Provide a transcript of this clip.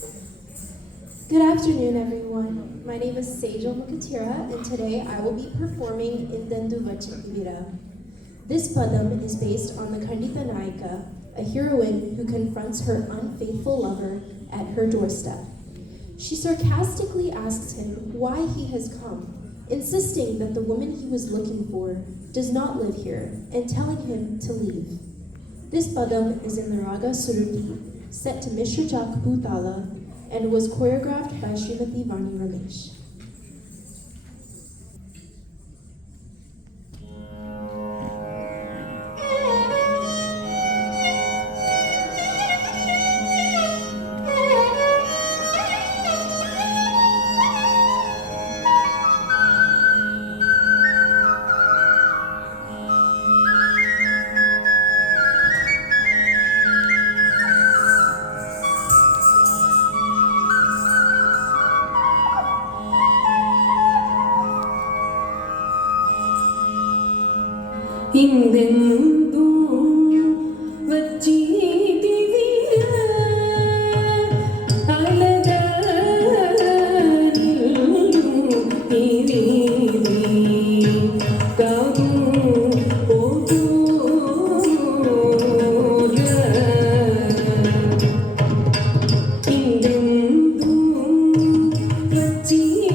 Good afternoon, everyone. My name is Sejal Mukatira, and today I will be performing Indendu Vachikivira. This padam is based on the Kandita Nayika, a heroine who confronts her unfaithful lover at her doorstep. She sarcastically asks him why he has come, insisting that the woman he was looking for does not live here, and telling him to leave. This padam is in the Raga Suruti, set to Mishra Jak Bhutala, and was choreographed by Srimati Vani Ramesh. Indendu vachikivira alagarilu iviri kavu potuga Indendu vachikivira